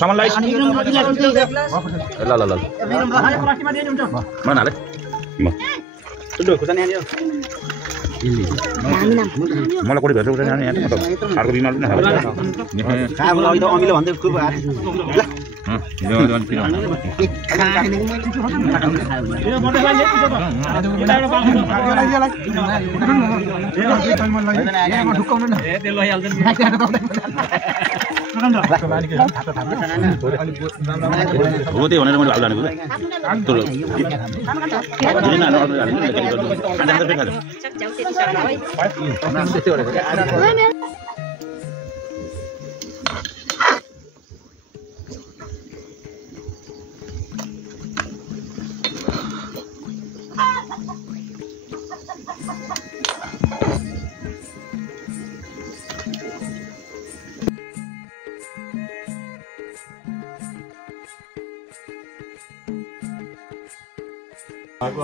सामानलाई ल ल ल मलाई कोही भेट्छ उठा नि अर्को बिमार पनि अमिलो भन्दै हो त्यही भनेर मैले हाल्नु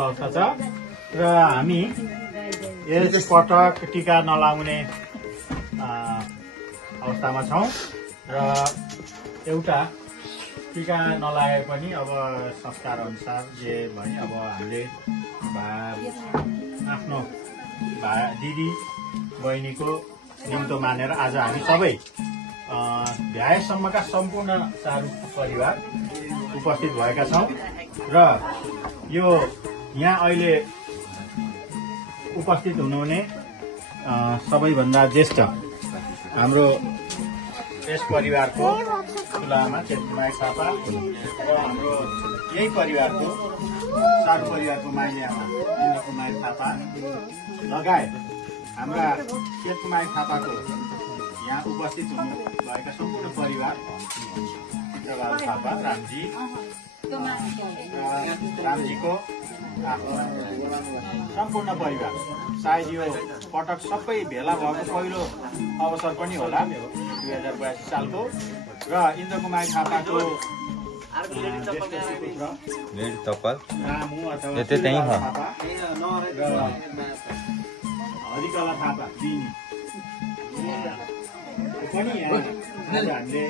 अवस्था छ र हामी यस पटक टीका नलाउने अवस्थामा छौं र एउटा टीका नलागे पनि अब संस्कार अनुसार जे भने अब हामीले आफ्नो दिदी बहिनीको निम्तो मानेर आज हामी सबै भ्याएसम्मका सम्पूर्ण चारू परिवार उपस्थित भएका छौं र यो यहाँ अहिले उपस्थित हुनुहुने सबैभन्दा ज्येष्ठ हाम्रो यस परिवारको ठुलामा चेतकुमाई थापा र हाम्रो यही परिवारको सारू परिवारको माइली आमा इन्द्रकुमारी थापा लगायत हाम्रा चेतकुमाई थापाको यहाँ उपस्थित हुनु भएका सम्पूर्ण परिवार चित्रबहादुर थापा रामजीको सम्पूर्ण परिवार सायद यो पटक सबै भेला भएको पहिलो अवसर पनि होला 2082 सालको र इन्द्रकुमारी थापाको हरिकला थापा पनि हामीले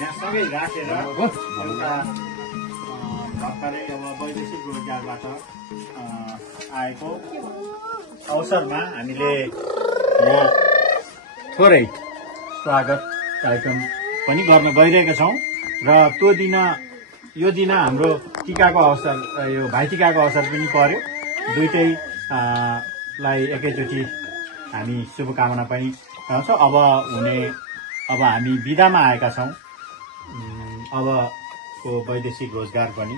यहाँ सँगै राखेर एउटा भर्खरै अब वैदेशिक रोजगारबाट आएको अवसरमा हामीले यहाँ थोरै स्वागत कार्यक्रम पनि गर्न गइरहेका छौं र त्यो दिन यो दिन हाम्रो टीकाको अवसर यो भाइटिकाको अवसर पनि पर्यो दुईटै लाई एकैचोटि हामी शुभकामना पनि पाउँछौं अब हामी बिदामा आएका छौं अब को वैदेशिक रोजगार पनि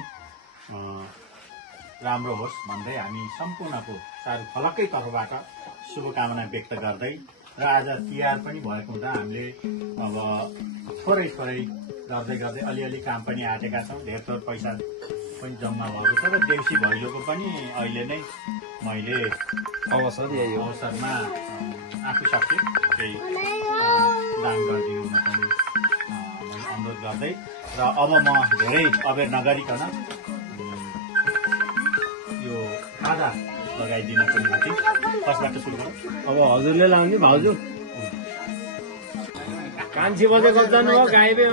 राम्रो होस् भन्दै हामी सम्पूर्णको सारू फलकै तर्फबाट शुभकामना व्यक्त गर्दै र आज तिहार पनि भएको हुँदा हामीले अब थोरै गर्दै अलिअलि काम पनि आँटेका छौं धेर थोर पैसा पनि जम्मा भएको छ र देउसी भैलोको पनि अहिले नै मैले अवसरमा आफू सक्छु त्यही दान गरिदिनु पनि अनुरोध गर्दै र अब म धेरै अबेर नगरिकन यो आधा लगाइदिनको निम्ति कसबाट सुरु गरौँ अब हजुरले लाउने भाउजू कान्छी बजेको जानुभयो गाईबे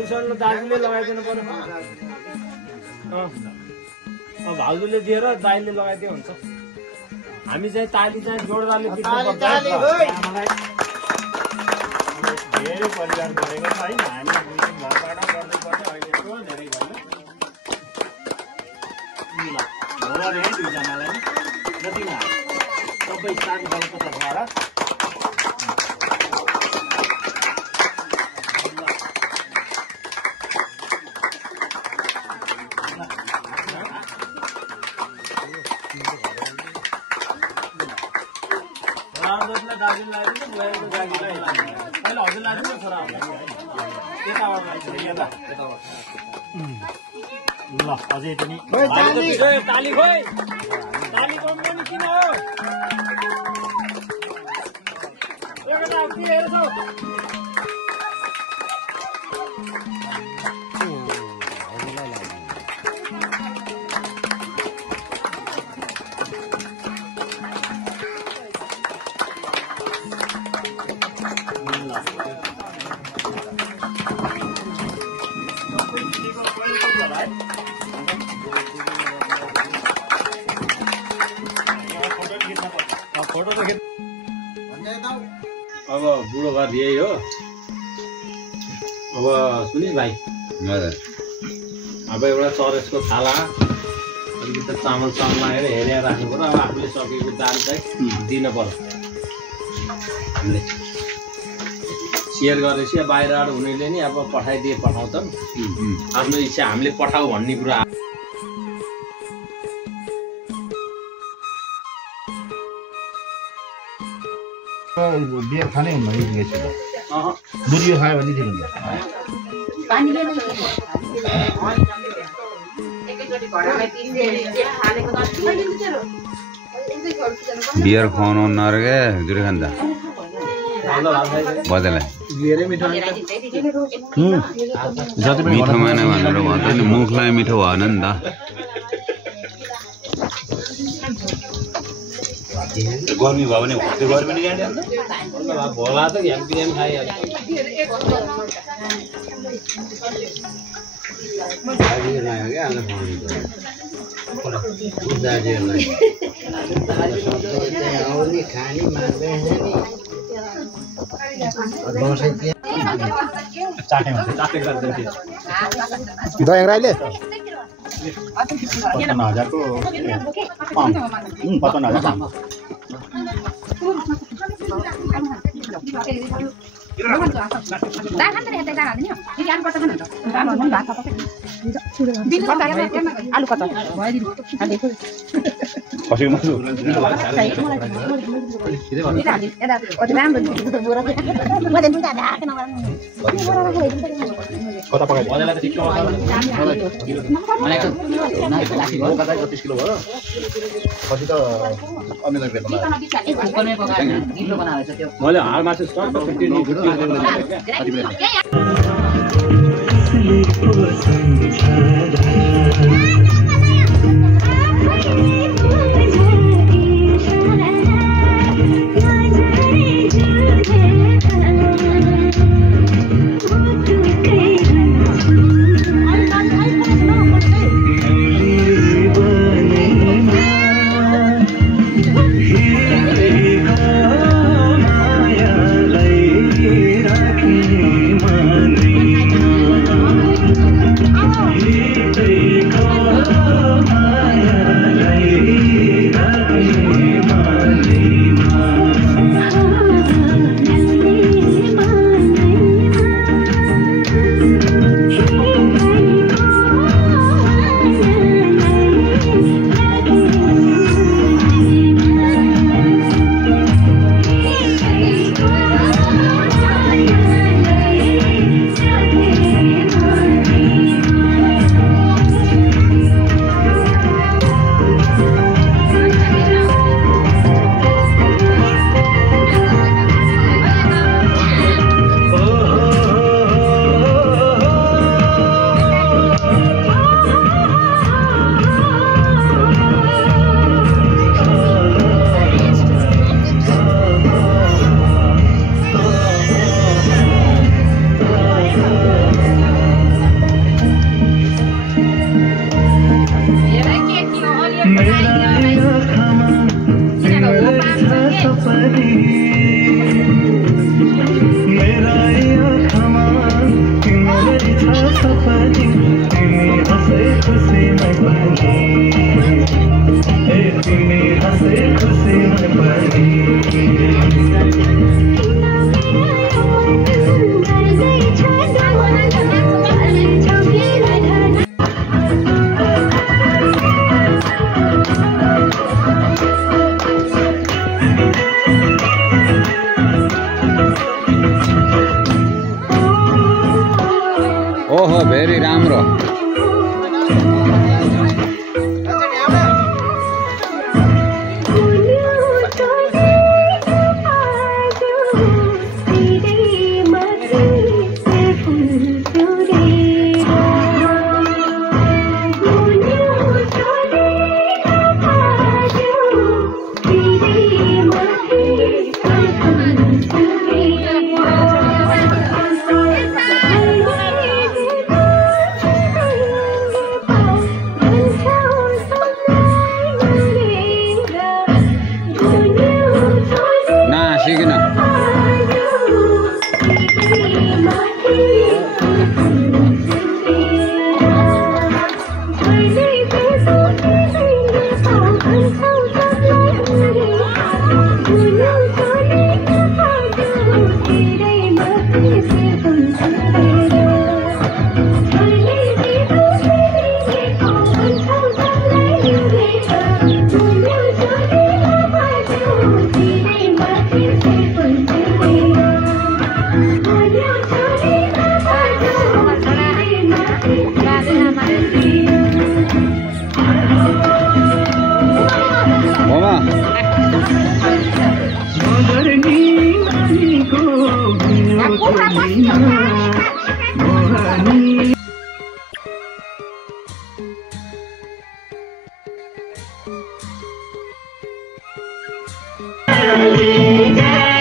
उसले दाजुले लगाइदिनु पर्यो भाउजूले दिएर दाइले लगाइदियो हुन्छ हामी चाहिँ ताली चाहिँ जोडदारले धेरै परिवार गरेको छैन हामी घरबाट गर्दै पर्छ अहिलेको धेरै भयो दुईजनालाई जतिमा सबै साथीभाइको तर्फबाट ल अझै पनि ताली खोइ ताली बम पनि किन हो अब बुढो घर यही हो। अब सुनिस भाइ, अब एउटा चरसको थाला अलिकति चामल लागेर हेरेर राख्नु पर्यो। अब आफूले सकेको दाल चाहिँ दिन पर्यो। हामीले सेयर गरेपछि बाहिरबाट हुनेले नि अब पठाइदिए पठाउँछन्, आफ्नो इच्छा हामीले पठाऊ भन्ने कुरा। बियर खानै हुन्न दुरियो खायो भने ठिक हुन्छ। बियर खुवाउनु नर्गे दुरी खान्छ बजालाई मिठो माने भनेर भन्छ नि, मुखलाई मिठो भएन नि त। गर्मी भयो भने त्यो गर्मी नि जान्छ भोला त ह्याम बिर्यानी खाइहाल्छ। दयाङ राईले 55,000 को 55,000 आलु कता कसैको मासु कता पकाइदियो कति त अमिलो बेतमा मैले हाल मासु स्टक Jai